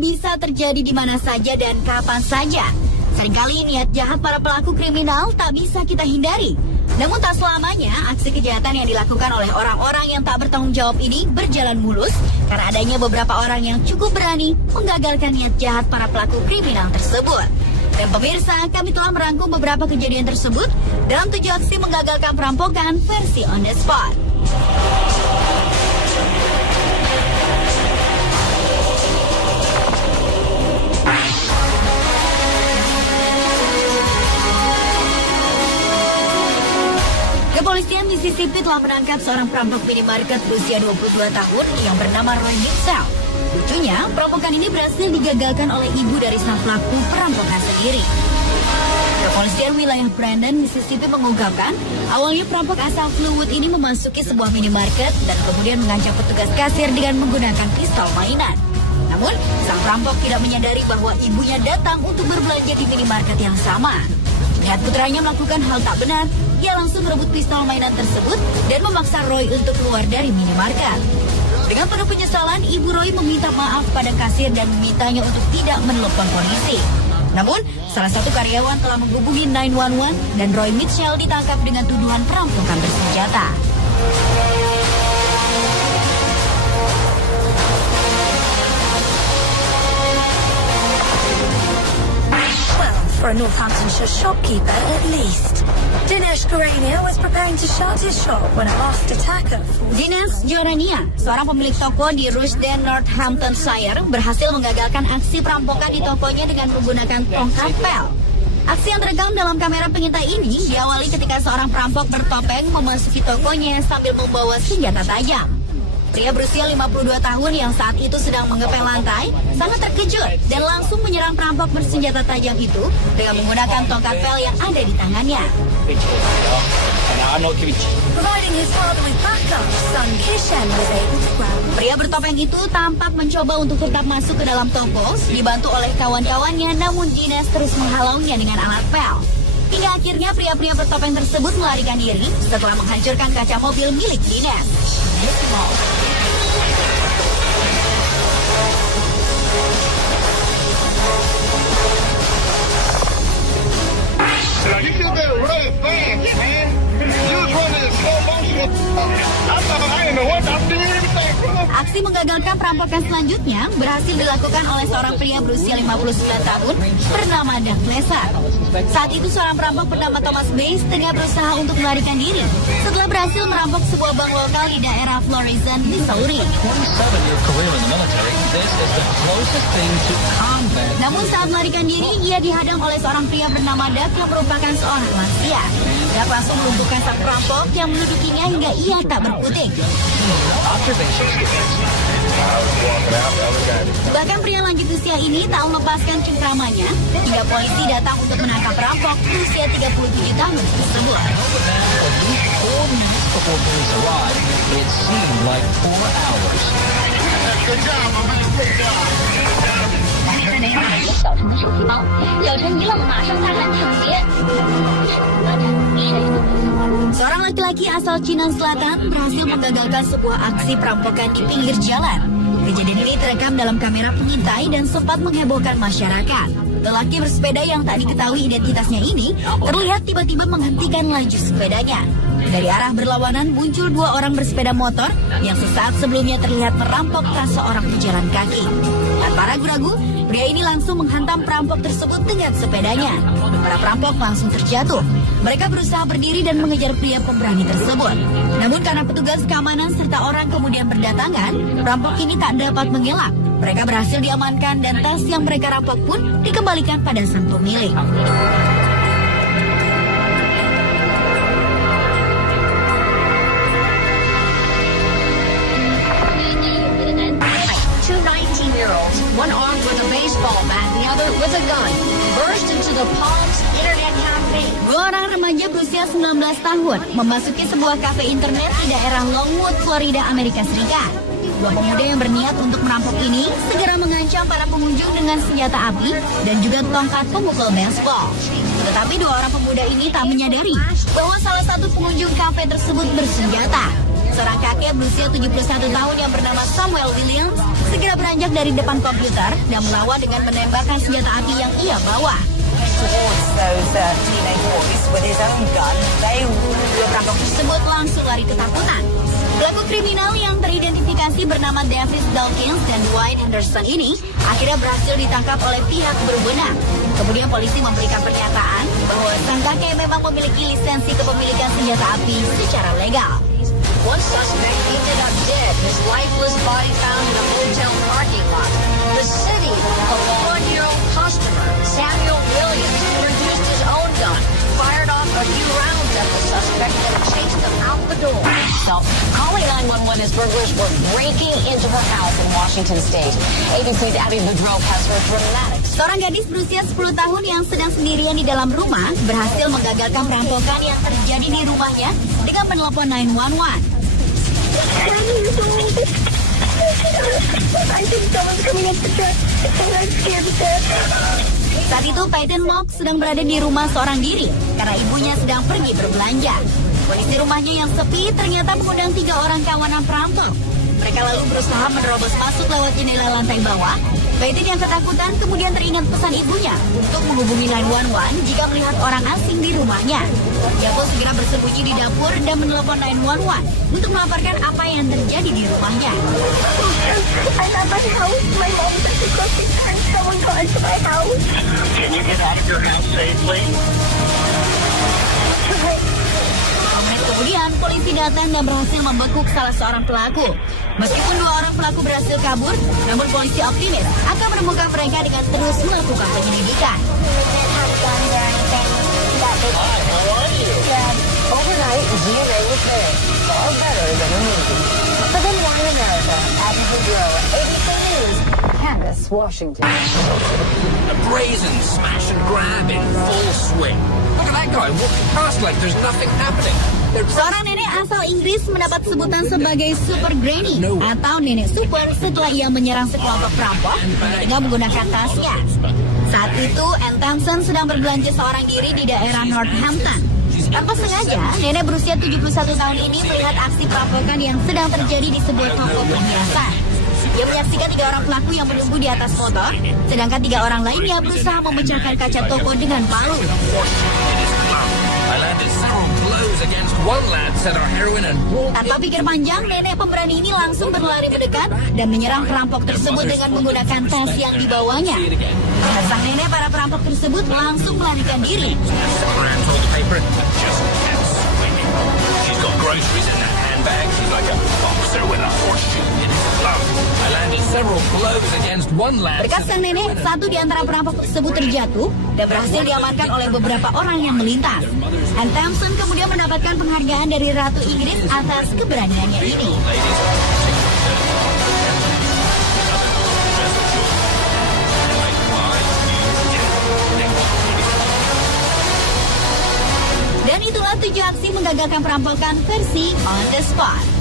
bisa terjadi di mana saja dan kapan saja. Seringkali niat jahat para pelaku kriminal tak bisa kita hindari. Namun tak selamanya aksi kejahatan yang dilakukan oleh orang-orang yang tak bertanggung jawab ini berjalan mulus karena adanya beberapa orang yang cukup berani menggagalkan niat jahat para pelaku kriminal tersebut. Dan pemirsa, kami telah merangkum beberapa kejadian tersebut dalam 7 aksi menggagalkan perampokan versi on the spot. Kepolisian Mississippi telah menangkap seorang perampok minimarket berusia 22 tahun yang bernama Roy Mitchell. Lucunya, perampokan ini berhasil digagalkan oleh ibu dari sang pelaku perampokan sendiri. Kepolisian wilayah Brandon, Mississippi mengungkapkan, awalnya perampok asal Fleetwood ini memasuki sebuah minimarket dan kemudian mengancam petugas kasir dengan menggunakan pistol mainan. Namun, sang perampok tidak menyadari bahwa ibunya datang untuk berbelanja di minimarket yang sama. Lihat putranya melakukan hal tak benar, ia langsung merebut pistol mainan tersebut dan memaksa Roy untuk keluar dari minimarket. Dengan penuh penyesalan, ibu Roy meminta maaf pada kasir dan memintanya untuk tidak menelepon polisi. Namun, salah satu karyawan telah menghubungi 911 dan Roy Mitchell ditangkap dengan tuduhan perampokan bersenjata. For a Northamptonshire shopkeeper, at least. Dinesh Gorania was preparing to shut his shop when a masked attacker... Dinesh Gorania, seorang pemilik toko di Rushden, Northamptonshire, berhasil mengagalkan aksi perampokan di tokonya dengan menggunakan tongkat pel. Aksi yang terekam dalam kamera pengintai ini diawali ketika seorang perampok bertopeng memasuki tokonya sambil membawa senjata tajam. Pria berusia 52 tahun yang saat itu sedang mengepel lantai sangat terkejut dan langsung menyerang perampok bersenjata tajam itu dengan menggunakan tongkat pel yang ada di tangannya. Providing his father with backup, son Kishan was able to grab. Pria bertopeng itu tampak mencoba untuk tetap masuk ke dalam toko, dibantu oleh kawan-kawannya, namun Dinesh terus menghalaunya dengan alat pel. Hingga akhirnya pria-pria bertopeng tersebut melarikan diri setelah menghancurkan kaca mobil milik Dinesh. You just got really fast, man. You was running in slow motion. I didn't know what I did everything, bro. Aksi menggagalkan perampokan selanjutnya berhasil dilakukan oleh seorang pria berusia 59 tahun bernama Doug Lesar. Saat itu seorang perampok bernama Thomas Bass tengah berusaha untuk melarikan diri setelah berhasil merampok sebuah bank lokal di daerah Florissant, Missouri. Namun saat melarikan diri, ia dihadang oleh seorang pria bernama Doug yang merupakan seorang lansia. Doug langsung melumpuhkan sang perampok yang menudukinya hingga ia tak berkutik. Bahkan pria lanjut usia ini tak melepaskan cengkramannya hingga polisi datang untuk menangkap perampok berusia 37 tahun tersebut. Seorang laki-laki asal Cina Selatan berhasil menggagalkan sebuah aksi perampokan di pinggir jalan. Kejadian ini terekam dalam kamera pengintai dan sempat menghebohkan masyarakat. Lelaki bersepeda yang tak diketahui identitasnya ini terlihat tiba-tiba menghentikan laju sepedanya. Dari arah berlawanan muncul 2 orang bersepeda motor yang sesaat sebelumnya terlihat merampok tas seorang pejalan kaki. Tanpa ragu-ragu, pria ini langsung menghantam perampok tersebut dengan sepedanya. Para perampok langsung terjatuh. Mereka berusaha berdiri dan mengejar pria pemberani tersebut. Namun karena petugas keamanan serta orang kemudian berdatangan, perampok ini tak dapat mengelak. Mereka berhasil diamankan dan tas yang mereka rampok pun dikembalikan pada sang pemilik. Two 19-year-olds, one armed with a baseball bat and the other with a gun, burst into the Palms Internet Cafe. 2 orang remaja berusia 19 tahun memasuki sebuah kafe internet di daerah Longwood, Florida, Amerika Serikat. 2 pemuda yang berniat untuk merampok ini segera mengancam para pengunjung dengan senjata api dan juga tongkat pemukul baseball. Tetapi 2 orang pemuda ini tak menyadari bahwa salah satu pengunjung kafe tersebut bersenjata. Seorang kakek berusia 71 tahun yang bernama Samuel Williams segera beranjak dari depan komputer dan melawan dengan menembakkan senjata api yang ia bawa. Perampok tersebut langsung lari ketakutan. Pelaku kriminal yang teridentifikasi bernama Davis Dawkins dan Dwight Henderson ini akhirnya berhasil ditangkap oleh pihak berwenang. Kemudian polisi memberikan pernyataan bahwa sang kakek memang memiliki lisensi kepemilikan senjata api secara legal. One suspect ended up dead, his lifeless body found in a hotel parking lot. The city, a 1-year-old customer, Samuel Williams, produced his own gun, fired off a few rounds at the suspect and chased him out the door. So, calling 911 as burglars were breaking into her house in Washington State. ABC's Abby Boudreaux has her dramatic. Seorang gadis berusia 10 tahun yang sedang sendirian di dalam rumah berhasil menggagalkan perampokan yang terjadi di rumahnya dengan menelepon 911. Saat itu Peyton Mock sedang berada di rumah seorang diri karena ibunya sedang pergi berbelanja. Kondisi rumahnya yang sepi ternyata mengundang 3 orang kawanan perampok. Mereka lalu berusaha menerobos masuk lewat jendela lantai bawah. Peyton yang ketakutan kemudian teringat pesan ibunya untuk menghubungi 911 jika melihat orang asing di rumahnya. Dia pun segera bersembunyi di dapur dan menelepon 911 untuk melaporkan apa yang terjadi di rumahnya. Can you get out of your house safely? Menit kemudian, polisi datang dan berhasil membekuk salah seorang pelaku. Meskipun 2 orang pelaku berhasil kabur, namun polisi optimis akan menemukan mereka dengan terus melakukan penyelidikan. Overnight, DNA repair. Far better than a movie. For the One America, Abby Boudreaux, ABC News, Candace, Washington. A brazen smash and grab in full swing. Look at that guy walking past like there's nothing happening. Seorang nenek asal Inggris mendapat sebutan sebagai Super Granny atau nenek super setelah ia menyerang sekelompok perampok dengan menggunakan tasnya. Saat itu, Ann Thompson sedang berbelanja seorang diri di daerah Northampton. Tanpa sengaja, nenek berusia 71 tahun ini melihat aksi perampokan yang sedang terjadi di sebuah toko perhiasan. Dia menyaksikan 3 orang pelaku yang menunggu di atas motor, sedangkan 3 orang lainnya berusaha memecahkan kaca toko dengan palu. Tanpa pikir panjang, nenek pemberani ini langsung berlari mendekat dan menyerang perampok tersebut dengan menggunakan tas yang dibawanya. Sang nenek para perampok tersebut langsung melarikan diri. Berkat sang nenek, satu di antara perampok tersebut terjatuh dan berhasil diamankan oleh beberapa orang yang melintas. Ann Thompson kemudian mendapatkan penghargaan dari Ratu Inggris atas keberaniannya ini. Dan itulah 7 aksi menggagalkan perampokan versi On the Spot.